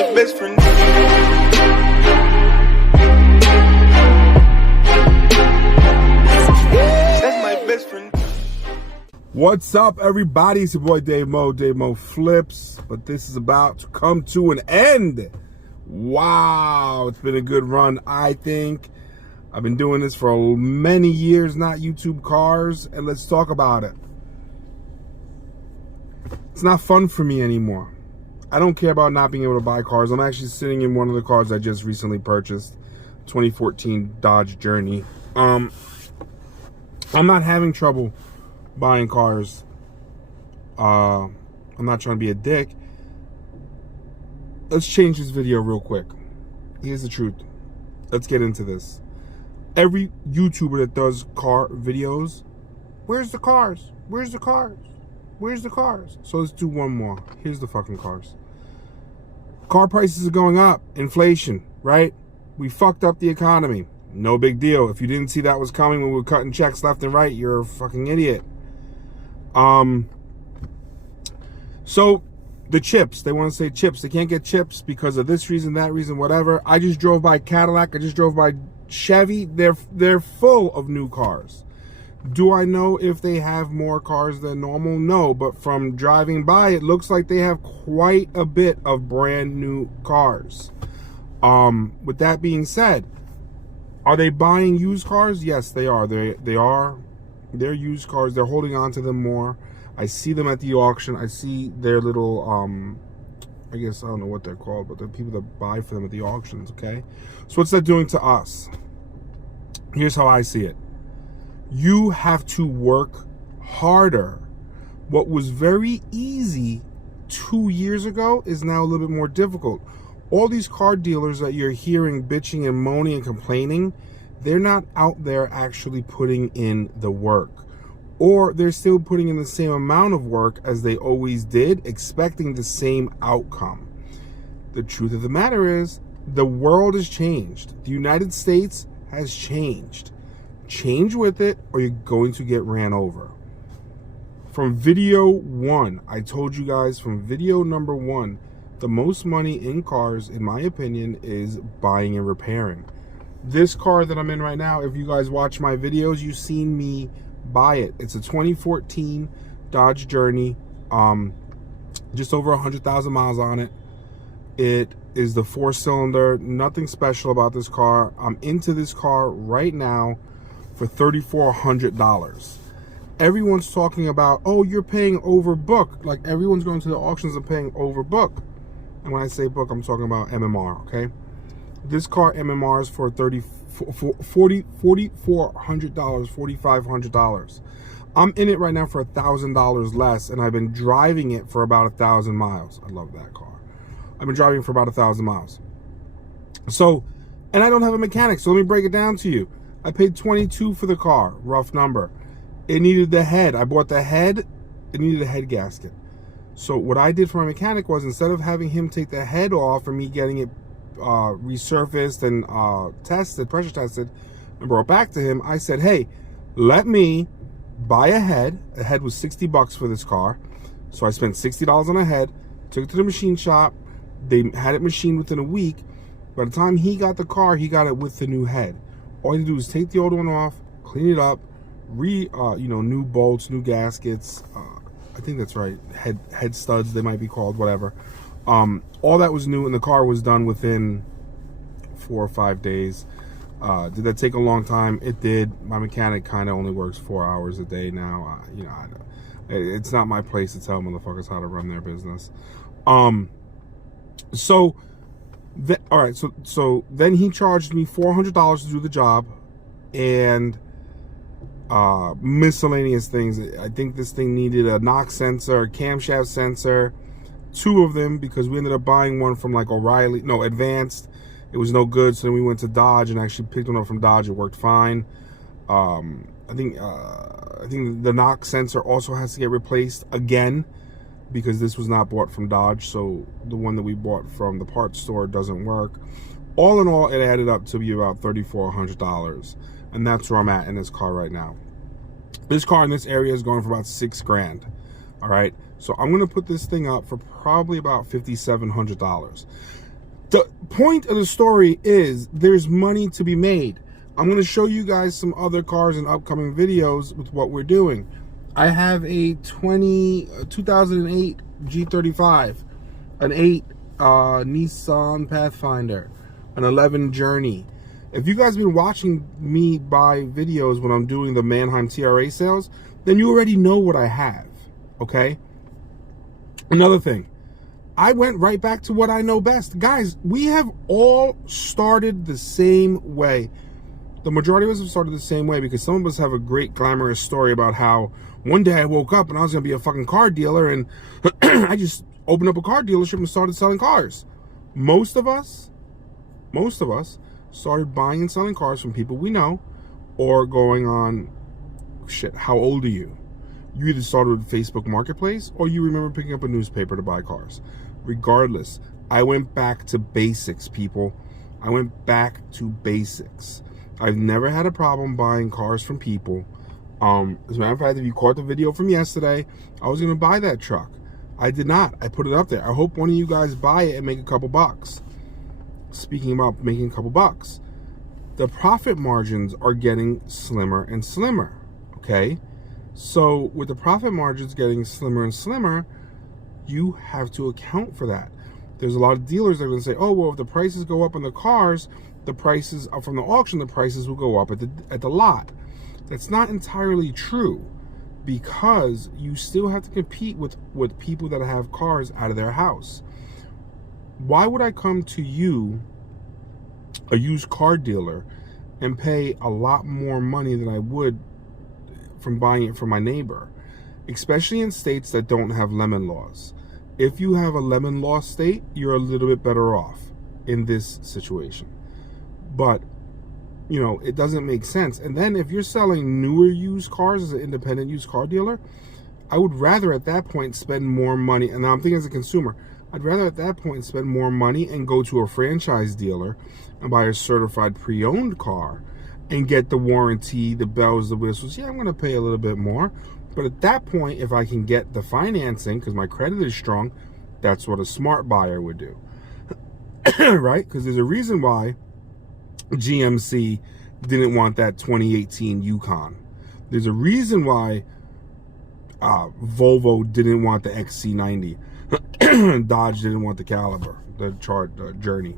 my best friend. That's my best friend. What's up, everybody? It's your boy Dave Mo Flips, but this is about to come to an end. Wow, it's been a good run, I think. I've been doing this for many years, not YouTube cars, and let's talk about it. It's not fun for me anymore. I don't care about not being able to buy cars. I'm actually sitting in one of the cars I just recently purchased, 2014 Dodge Journey. I'm not having trouble buying cars. I'm not trying to be a dick. Let's change this video real quick. Here's the truth. Let's get into this. Every YouTuber that does car videos, where's the cars? Where's the cars? Where's the cars? So let's do one more. Here's the fucking cars. Car prices are going up. Inflation, right? We fucked up the economy. No big deal. If you didn't see that was coming when we were cutting checks left and right, you're a fucking idiot. So the chips, they want to say chips. They can't get chips because of this reason, that reason, whatever. I just drove by Cadillac. I just drove by Chevy. They're full of new cars. Do I know if they have more cars than normal? No, but from driving by, it looks like they have quite a bit of brand new cars. With that being said, are they buying used cars? Yes, they are. They are. They're used cars. They're holding on to them more. I see them at the auction. I see their little, I guess, I don't know what they're called, but the people that buy for them at the auctions, okay? So what's that doing to us? Here's how I see it. You have to work harder. What was very easy 2 years ago is now a little bit more difficult. All these car dealers that you're hearing bitching and moaning and complaining, they're not out there actually putting in the work. Or they're still putting in the same amount of work as they always did, expecting the same outcome. The truth of the matter is, the world has changed. The United States has changed. Change with it, or you're going to get ran over. From video one, I told you guys from video number one, the most money in cars, in my opinion, is buying and repairing. This car that I'm in right now, if you guys watch my videos, you've seen me buy it. It's a 2014 Dodge Journey, just over 100,000 miles on it. It is the 4-cylinder, nothing special about this car. I'm into this car right now for $3,400. Everyone's talking about, oh, you're paying over book. Like, everyone's going to the auctions and paying over book. And when I say book, I'm talking about MMR, okay? This car MMR is for $4,400, $4,500. I'm in it right now for $1,000 less, and I've been driving it for about 1,000 miles. I love that car. I've been driving for about 1,000 miles. So, and I don't have a mechanic, so let me break it down to you. I paid $22 for the car, rough number. It needed the head. I bought the head. It needed a head gasket. So what I did for my mechanic was, instead of having him take the head off and me getting it resurfaced and tested, pressure tested, and brought back to him, I said, hey, let me buy a head. A head was $60 for this car. So I spent $60 on a head, took it to the machine shop. They had it machined within a week. By the time he got the car, he got it with the new head. All you do is take the old one off, clean it up, new bolts, new gaskets. I think that's right. Head studs, they might be called, whatever. All that was new, and the car was done within 4 or 5 days. Did that take a long time? It did. My mechanic kind of only works 4 hours a day now. It's not my place to tell motherfuckers how to run their business. All right, so then he charged me $400 to do the job, and miscellaneous things. I think this thing needed a knock sensor, a camshaft sensor, 2 of them, because we ended up buying one from like O'Reilly, no, Advanced. It was no good, so then we went to Dodge and actually picked one up from Dodge. It worked fine. I think the knock sensor also has to get replaced again, because this was not bought from Dodge, so the one that we bought from the parts store doesn't work. All in all, it added up to be about $3,400, and that's where I'm at in this car right now. This car in this area is going for about $6 grand. All right, so I'm gonna put this thing up for probably about $5,700. The point of the story is there's money to be made. I'm going to show you guys some other cars in upcoming videos with what we're doing. I have a 2008 G35, an 8 Nissan Pathfinder, an 11 Journey. If you guys have been watching me buy videos when I'm doing the Manheim TRA sales, then you already know what I have, okay? Another thing, I went right back to what I know best. Guys, we have all started the same way. The majority of us have started the same way because some of us have a great glamorous story about how one day I woke up and I was going to be a fucking car dealer and I just opened up a car dealership and started selling cars. Most of us started buying and selling cars from people we know or going on, shit, how old are you? You either started with Facebook Marketplace or you remember picking up a newspaper to buy cars. Regardless, I went back to basics, people. I went back to basics. I've never had a problem buying cars from people. As a matter of fact, if you caught the video from yesterday, I was going to buy that truck. I did not. I put it up there. I hope one of you guys buy it and make a couple bucks. Speaking about making a couple bucks, the profit margins are getting slimmer and slimmer, okay? So with the profit margins getting slimmer and slimmer, you have to account for that. There's a lot of dealers that are going to say, oh, well, if the prices go up on the cars, the prices from the auction, the prices will go up at the lot. That's not entirely true because you still have to compete with people that have cars out of their house. Why would I come to you, a used car dealer, and pay a lot more money than I would from buying it from my neighbor, especially in states that don't have lemon laws? If you have a lemon law state, you're a little bit better off in this situation. But, you know, it doesn't make sense. And then if you're selling newer used cars as an independent used car dealer, I would rather at that point spend more money. And now I'm thinking as a consumer, I'd rather at that point spend more money and go to a franchise dealer and buy a certified pre-owned car and get the warranty, the bells, the whistles. Yeah, I'm going to pay a little bit more. But at that point, if I can get the financing, because my credit is strong, that's what a smart buyer would do. Right? Because there's a reason why GMC didn't want that 2018 Yukon. There's a reason why Volvo didn't want the XC90. Dodge didn't want the Caliber, the Journey.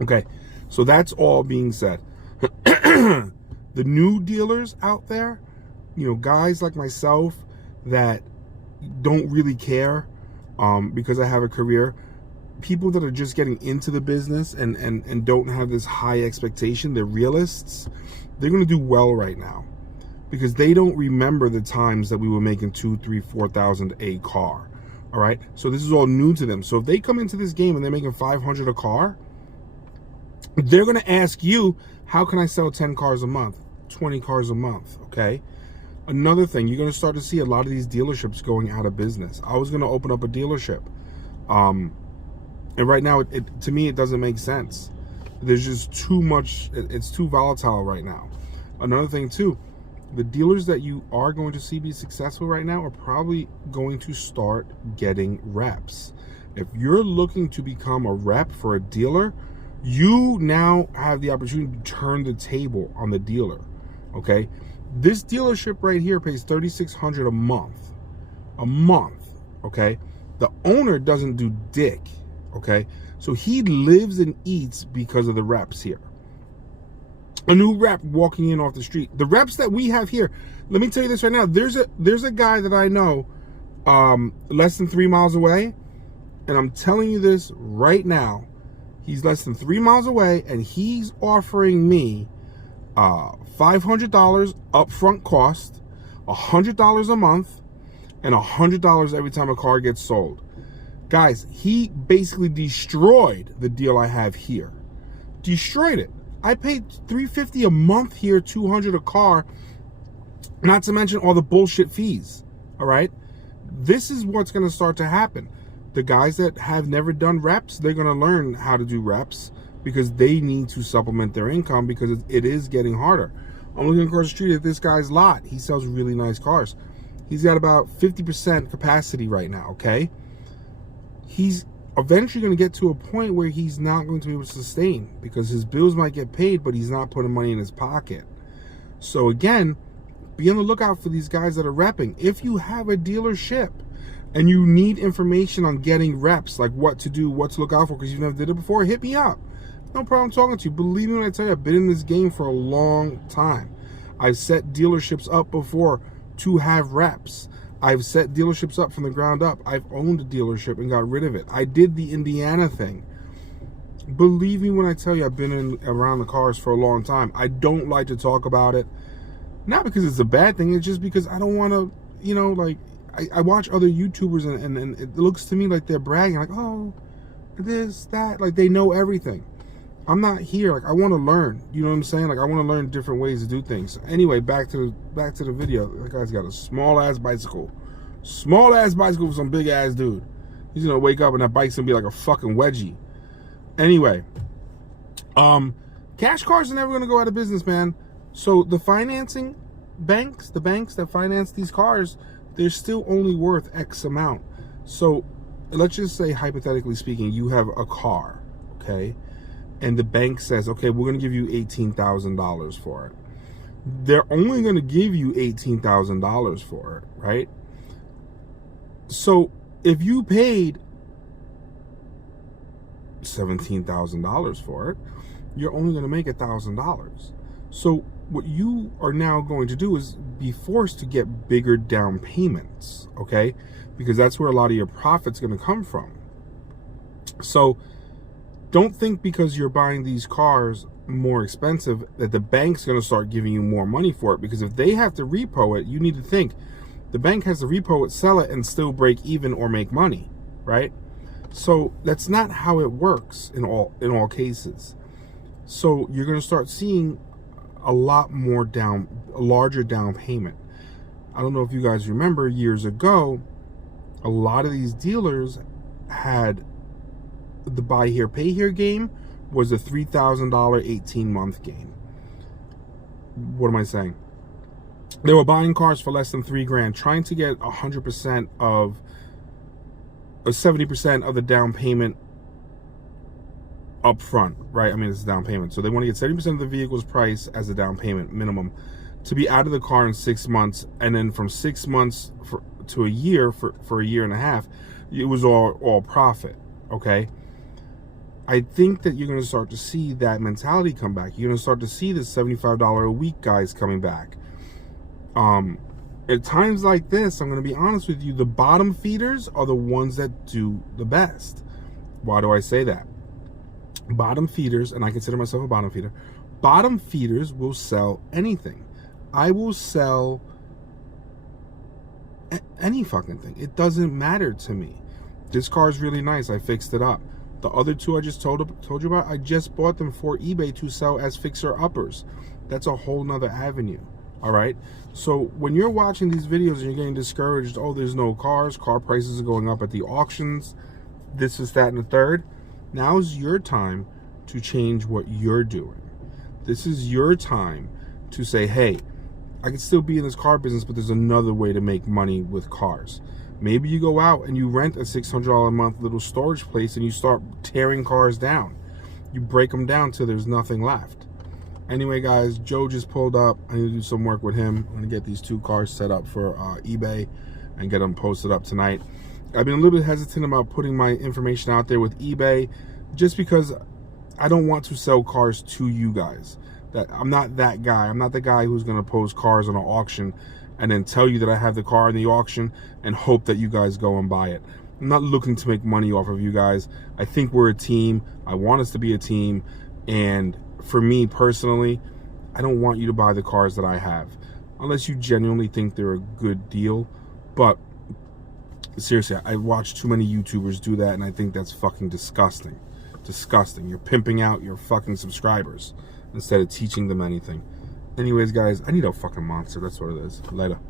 Okay, so that's all being said. The new dealers out there, you know, guys like myself that don't really care because I have a career, people that are just getting into the business and don't have this high expectation, they're realists, they're going to do well right now because they don't remember the times that we were making $2,000, $3,000, $4,000 a car. All right, so this is all new to them. So if they come into this game and they're making $500 a car, they're going to ask you, how can I sell 10 cars a month, 20 cars a month? Okay. Another thing, you're going to start to see a lot of these dealerships going out of business. I was going to open up a dealership. And right now, to me, it doesn't make sense. There's just too much. It's too volatile right now. Another thing, too, the dealers that you are going to see be successful right now are probably going to start getting reps. If you're looking to become a rep for a dealer, you now have the opportunity to turn the table on the dealer, okay? This dealership right here pays $3,600 a month, okay? The owner doesn't do dick, okay? So he lives and eats because of the reps here. A new rep walking in off the street. The reps that we have here, let me tell you this right now. There's a guy that I know less than 3 miles away, and I'm telling you this right now. He's less than 3 miles away, and he's offering me $500 upfront cost, $100 a month, and $100 every time a car gets sold. Guys, he basically destroyed the deal I have here. Destroyed it. I paid $350 a month here, $200 a car, not to mention all the bullshit fees. All right, this is what's going to start to happen. The guys that have never done reps, they're going to learn how to do reps because they need to supplement their income because it is getting harder. I'm looking across the street at this guy's lot. He sells really nice cars. He's got about 50% capacity right now, okay? He's eventually going to get to a point where he's not going to be able to sustain because his bills might get paid, but he's not putting money in his pocket. So again, be on the lookout for these guys that are repping. If you have a dealership and you need information on getting reps, like what to do, what to look out for, because you've never did it before, hit me up. No problem talking to you. Believe me when I tell you, I've been in this game for a long time. I've set dealerships up before to have reps. I've set dealerships up from the ground up. I've owned a dealership and got rid of it. I did the Indiana thing. Believe me when I tell you, I've been around the cars for a long time. I don't like to talk about it. Not because it's a bad thing. It's just because I don't want to, you know, like, I watch other YouTubers and it looks to me like they're bragging. Like, oh, this, that. Like, they know everything. I'm not here. Like, I want to learn. You know what I'm saying? Like, I want to learn different ways to do things. Anyway, back to the video. That guy's got a small ass bicycle for some big ass dude. He's gonna wake up and that bike's gonna be like a fucking wedgie. Anyway, cash cars are never gonna go out of business, man. So the financing banks, the banks that finance these cars, they're still only worth X amount. So let's just say, hypothetically speaking, you have a car, okay? And the bank says, okay, we're going to give you $18,000 for it. They're only going to give you $18,000 for it, right? So if you paid $17,000 for it, you're only going to make $1,000. So what you are now going to do is be forced to get bigger down payments, okay? Because that's where a lot of your profit's going to come from. So don't think because you're buying these cars more expensive that the bank's going to start giving you more money for it. Because if they have to repo it, you need to think the bank has to repo it, sell it, and still break even or make money, right? So that's not how it works in all cases. So you're going to start seeing a lot more a larger down payment. I don't know if you guys remember, years ago, a lot of these dealers had the buy here, pay here game was a $3,000 18-month game. What am I saying? They were buying cars for less than $3 grand, trying to get 100% of, or 70% of the down payment up front, right? I mean, it's a down payment. So they want to get 70% of the vehicle's price as a down payment minimum to be out of the car in 6 months. And then from 6 months to a year, for a year and a half, it was all profit, okay? I think that you're going to start to see that mentality come back. You're going to start to see the $75 a week guys coming back. At times like this, I'm going to be honest with you, the bottom feeders are the ones that do the best. Why do I say that? Bottom feeders, and I consider myself a bottom feeder, bottom feeders will sell anything. I will sell any fucking thing. It doesn't matter to me. This car is really nice. I fixed it up. The other two I just told you about, I just bought them for eBay to sell as fixer-uppers. That's a whole nother avenue, all right? So when you're watching these videos and you're getting discouraged, oh, there's no cars, car prices are going up at the auctions, this is that and the third, now's your time to change what you're doing. This is your time to say, hey, I can still be in this car business, but there's another way to make money with cars. Maybe you go out and you rent a $600 a month little storage place and you start tearing cars down. You break them down till there's nothing left. Anyway, guys, Joe just pulled up. I need to do some work with him. I'm going to get these two cars set up for eBay and get them posted up tonight. I've been a little bit hesitant about putting my information out there with eBay just because I don't want to sell cars to you guys. I'm not that guy. I'm not the guy who's going to post cars on an auction and then tell you that I have the car in the auction and hope that you guys go and buy it. I'm not looking to make money off of you guys. I think we're a team. I want us to be a team. And for me personally, I don't want you to buy the cars that I have unless you genuinely think they're a good deal. But seriously, I watch too many YouTubers do that, and I think that's fucking disgusting. Disgusting. You're pimping out your fucking subscribers instead of teaching them anything. Anyways, guys, I need a fucking monster. That's what it is. Later.